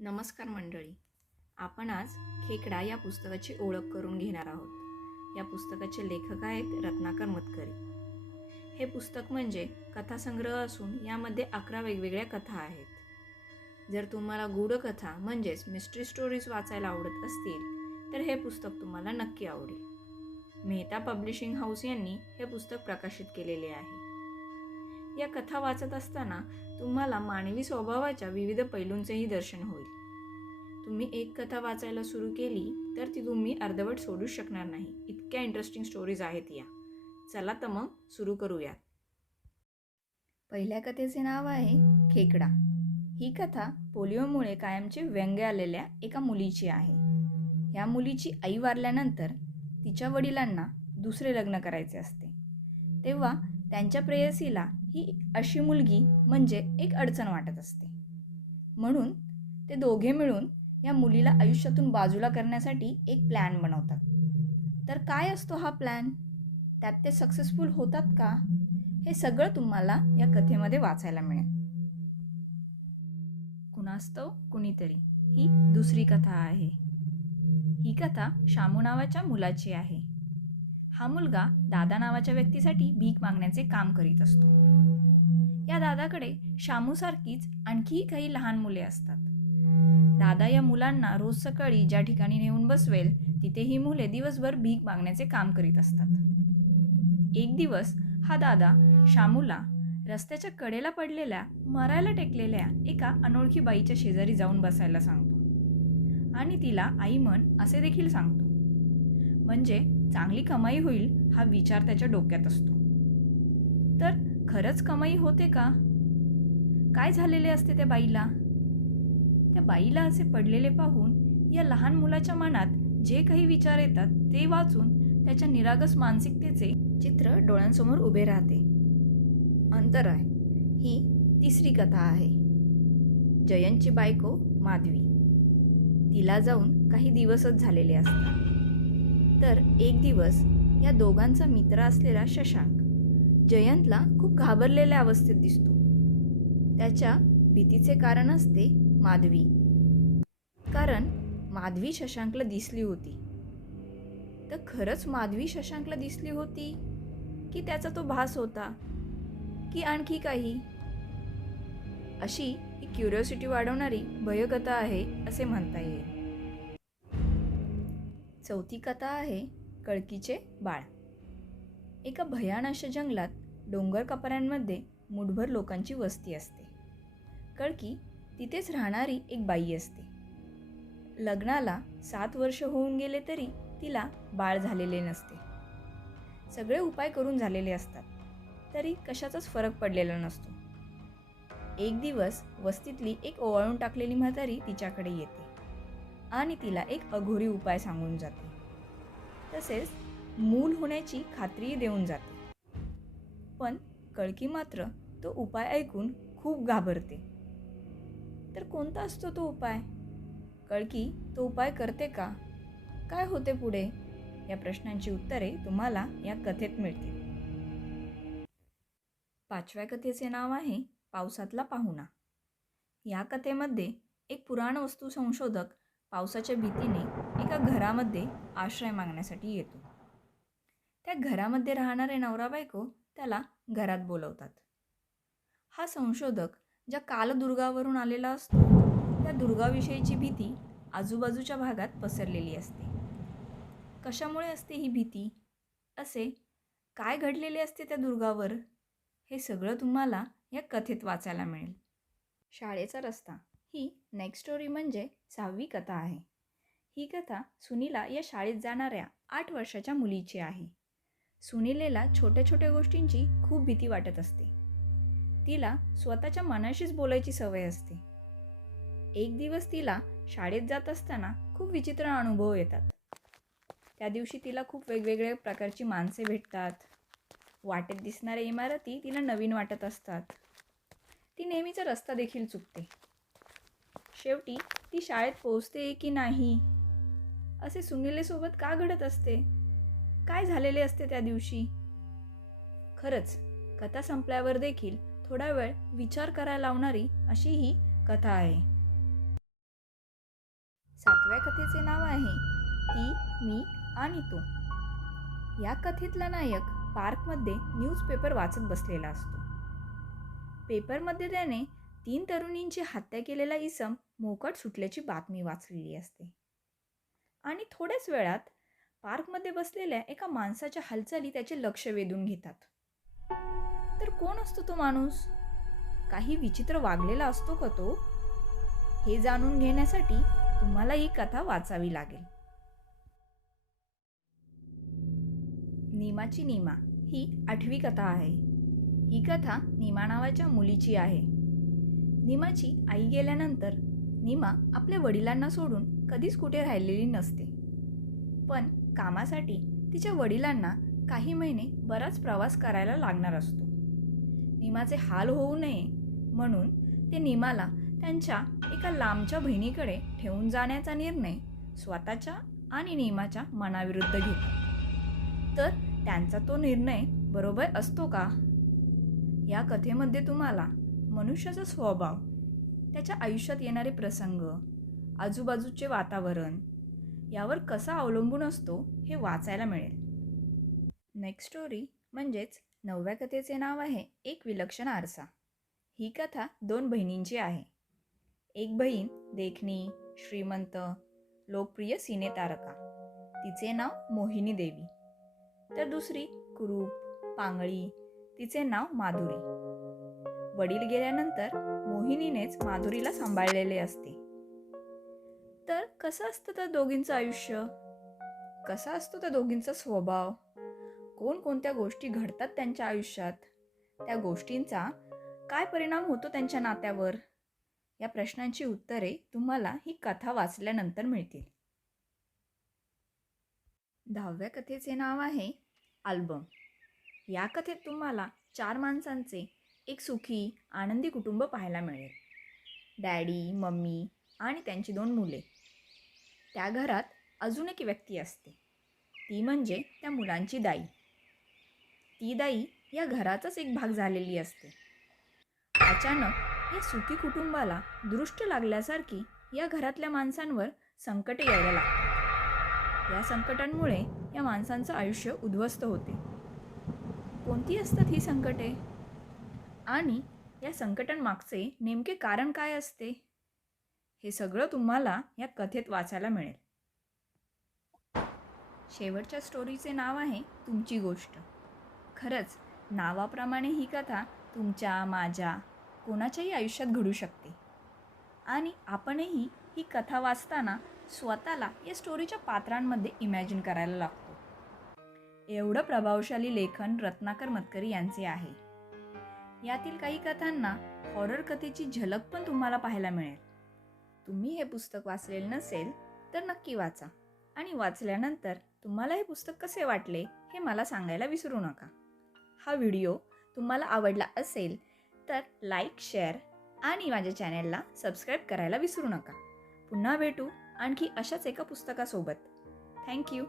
नमस्कार मंडळी. आपण आज खेकडा या पुस्तकाची ओळख करून घेणार आहोत. या पुस्तकाचे लेखक आहेत रत्नाकर मतकरी. हे पुस्तक म्हणजे कथासंग्रह असून यामध्ये अकरा वेगवेगळ्या कथा आहेत. जर तुम्हाला गूढकथा म्हणजेच मिस्ट्री स्टोरीज वाचायला आवडत असतील तर हे पुस्तक तुम्हाला नक्की आवडेल. मेहता पब्लिशिंग हाऊस यांनी हे पुस्तक प्रकाशित केलेले आहे. या कथा वाचत असताना तुम्हाला मानवी स्वभावाच्या विविध पैलूंचेही दर्शन होईल. तुम्ही एक कथा वाचायला सुरू केली तर ती तुम्ही अर्धवट सोडू शकणार नाही. इतक्या इंटरेस्टिंग स्टोरीज आहेत या. चला तर मग सुरू करूयात. पहिल्या कथेचे नाव आहे खेकडा. ही कथा पोलिओमुळे कायमचे व्यंग्य आलेल्या एका मुलीची आहे. या मुलीची आई वारल्यानंतर तिच्या वडिलांना दुसरे लग्न करायचे असते. तेव्हा त्यांच्या प्रेयसीला ही अशी मुलगी म्हणजे एक अडचण वाटत असते. म्हणून ते दोघे मिळून या मुलीला आयुष्यातून बाजूला करण्यासाठी एक प्लॅन बनवतात. तर काय असतो हा प्लॅन त्यात ते सक्सेसफुल होतात का? हे सगळं तुम्हाला या कथेमध्ये वाचायला मिळेल. कुणास्तव कुणीतरी ही दुसरी कथा आहे. ही कथा शामू नावाच्या मुलाची आहे. हा मुलगा दादा नावाच्या व्यक्तीसाठी भीक मागण्याचे काम करीत असतो. या दादाकडे शामूसारखीच आणखी काही लहान मुले असतात. दादा या मुलांना रोज सकाळी ज्या ठिकाणी नेऊन बसवेल तिथे ही मुले दिवसभर भीक मागण्याचे काम करीत असतात. एक दिवस हा दादा शामूला रस्त्याच्या कडेला पडलेल्या मरायला टेकलेल्या एका अनोळखी बाईच्या शेजारी जाऊन बसायला सांगतो. आणि तिला आई म्हण असे देखील सांगतो. म्हणजे चांगली कमाई होईल हा विचार त्याच्या डोक्यात असतो. तर खरंच कमाई होते का? काय झालेले असते त्या बाईला? त्या बाईला असे पडलेले पाहून या लहान मुलाच्या मनात जे काही विचार येतात ते वाचून त्याच्या निरागस मानसिकतेचे चित्र डोळ्यांसमोर उभे राहते. अंतराय ही तिसरी कथा आहे. जयंतची बायको माधवी. तिला जाऊन काही दिवसच झालेले असतात. तर एक दिवस या दोघांचा मित्र असलेला शशांक जयंतला खूप घाबरलेल्या अवस्थेत दिसतो. त्याच्या भीतीचे कारण असते माधवी. कारण माधवी शशांकला दिसली होती. तर खरंच माधवी शशांकला दिसली होती? की त्याचा तो भास होता? की आणखी काही? अशी ही क्युरिओसिटी वाढवणारी भयकथा आहे असे म्हणता येईल. चौथी कथा आहे कळकीचे बाळ. एका भयान अशा जंगलात डोंगर कपऱ्यांमध्ये मुठभर लोकांची वस्ती असते. कळकी तिथेच राहणारी एक बाई असते. लग्नाला सात वर्ष होऊन गेले तरी तिला बाळ झालेले नसते. सगळे उपाय करून झालेले असतात. तरी कशाचाच फरक पडलेला नसतो. एक दिवस वस्तीतली एक ओवाळून टाकलेली म्हातारी तिच्याकडे येते आणि तिला एक अघोरी उपाय सांगून जाते. तसेच मूल होण्याची खात्रीही देऊन जाते. पण कळकी मात्र तो उपाय ऐकून खूप घाबरते. तर कोणता असतो तो उपाय? कळकी तो उपाय करते का? काय होते पुढे? या प्रश्नांची उत्तरे तुम्हाला या कथेत मिळतील. पाचव्या कथेचे नाव आहे पावसातला पाहुणा. या कथेमध्ये एक पुराण वस्तू संशोधक पावसाच्या भीतीने एका घरामध्ये आश्रय मागण्यासाठी येतो. त्या घरामध्ये राहणारे नवरा बायको त्याला घरात बोलवतात. हा संशोधक ज्या कालदुर्गावरून आलेला असतो त्या दुर्गाविषयीची भीती आजूबाजूच्या भागात पसरलेली असते. कशामुळे असते ही भीती? असे काय घडलेले असते त्या दुर्गावर? हे सगळं तुम्हाला या कथेत वाचायला मिळेल. शाळेचा रस्ता. ही नेक्स्ट स्टोरी म्हणजे सहावी कथा आहे. ही कथा सुनीला या शाळेत जाणाऱ्या आठ वर्षाच्या मुलीची आहे. सुनीलेला छोट्या छोट्या गोष्टींची खूप भीती वाटत असते. तिला स्वतःच्या मनाशीच बोलायची सवय असते. एक दिवस तिला शाळेत जात असताना खूप विचित्र अनुभव येतात. त्या दिवशी तिला खूप वेगवेगळ्या प्रकारची माणसे भेटतात. वाटेत दिसणाऱ्या इमारती तिला नवीन वाटत असतात. ती नेहमीचा रस्ता देखील चुकते. शेवटी ती शाळेत पोहोचते की नाही? असे सुनीलेसोबत का घडत असते? काय झालेले असते त्या दिवशी? खरंच कथा संपल्यावर देखील थोडा वेळ विचार करायला लावणारी अशी ही कथा आहे. सातव्या कथेचे नाव आहे ती मी आणि तो. या कथेतला नायक पार्कमध्ये न्यूजपेपर वाचत बसलेला असतो. पेपरमध्ये त्याने तीन तरुणींची हत्या केलेला इसम मोकट सुटल्याची बातमी वाचलेली असते. आणि थोड्याच वेळात पार्कमध्ये बसलेल्या एका माणसाच्या हालचाली त्याचे लक्ष वेधून घेतात. तर कोण असतो तो माणूस? काही विचित्र वागलेला असतो का तो? हे जाणून घेण्यासाठी तुम्हाला ही कथा वाचावी लागेल. नीमाची नीमा ही आठवी कथा आहे. ही कथा नीमा नावाच्या मुलीची आहे. नीमाची आई गेल्यानंतर नीमा आपल्या वडिलांना सोडून कधीच कुठे राहिलेली नसते. पण कामासाठी तिच्या वडिलांना काही महिने बराच प्रवास करायला लागणार असतो. निमाचे हाल होऊ नये म्हणून ते निमाला त्यांच्या एका लांबच्या बहिणीकडे ठेवून जाण्याचा निर्णय स्वतःच्या आणि निमाच्या मनाविरुद्ध घेतात. तर त्यांचा तो निर्णय बरोबर असतो का? या कथेमध्ये तुम्हाला मनुष्याचा स्वभाव त्याच्या आयुष्यात येणारे प्रसंग आजूबाजूचे वातावरण यावर कसा अवलंबून असतो हे वाचायला मिळेल. नेक्स्ट स्टोरी म्हणजेच नवव्या कथेचे नाव आहे एक विलक्षण आरसा. ही कथा दोन बहिणींची आहे. एक बहीण देखणी श्रीमंत लोकप्रिय सिनेतारका. तिचे नाव मोहिनी देवी. तर दुसरी कुरूप पांगळी तिचे नाव माधुरी. वडील गेल्यानंतर मोहिनीनेच माधुरीला सांभाळलेले असते. तर कसं असतं त्या दोघींचं आयुष्य? कसा असतो त्या दोघींचा स्वभाव? कोणकोणत्या गोष्टी घडतात त्यांच्या आयुष्यात? त्या गोष्टींचा काय परिणाम होतो त्यांच्या नात्यावर? या प्रश्नांची उत्तरे तुम्हाला ही कथा वाचल्यानंतर मिळतील. दहाव्या कथेचे नाव आहे आल्बम या कथेत तुम्हाला चार माणसांचे एक सुखी आनंदी कुटुंब पाहायला मिळेल. डॅडी मम्मी आणि त्यांची दोन मुले. त्या घरात अजून एक व्यक्ती असते. ती म्हणजे त्या मुलांची दाई. ती दाई या घराचाच एक भाग झालेली असते. अचानक या सुखी कुटुंबाला दृष्ट लागल्यासारखी या घरातल्या माणसांवर संकटे यायला लागतात या संकटांमुळे या माणसांचं आयुष्य उद्ध्वस्त होते. कोणती असतात ही संकटे? आणि या संकटांमागचे नेमके कारण काय असते? हे सगळं तुम्हाला या कथेत वाचायला मिळेल. शेवटच्या स्टोरीचे नाव आहे तुमची गोष्ट. खरंच नावाप्रमाणे ही कथा तुमच्या माझ्या कोणाच्याही आयुष्यात घडू शकते. आणि आपणही ही कथा वाचताना स्वतःला या स्टोरीच्या पात्रांमध्ये इमॅजिन करायला लागतो. एवढं प्रभावशाली लेखन रत्नाकर मतकरी यांचे आहे. यातील काही कथांना हॉरर कथेची झलक पण तुम्हाला पाहायला मिळेल. तुम्ही हे पुस्तक वाचलेलं नसेल तर नक्की वाचा. आणि वाचल्यानंतर तुम्हाला हे पुस्तक कसे वाटले हे मला सांगायला विसरू नका. हा व्हिडिओ तुम्हाला आवडला असेल तर लाईक शेअर आणि माझ्या चॅनेलला सबस्क्राईब करायला विसरू नका. पुन्हा भेटू आणखी अशाच एका पुस्तकासोबत. थँक्यू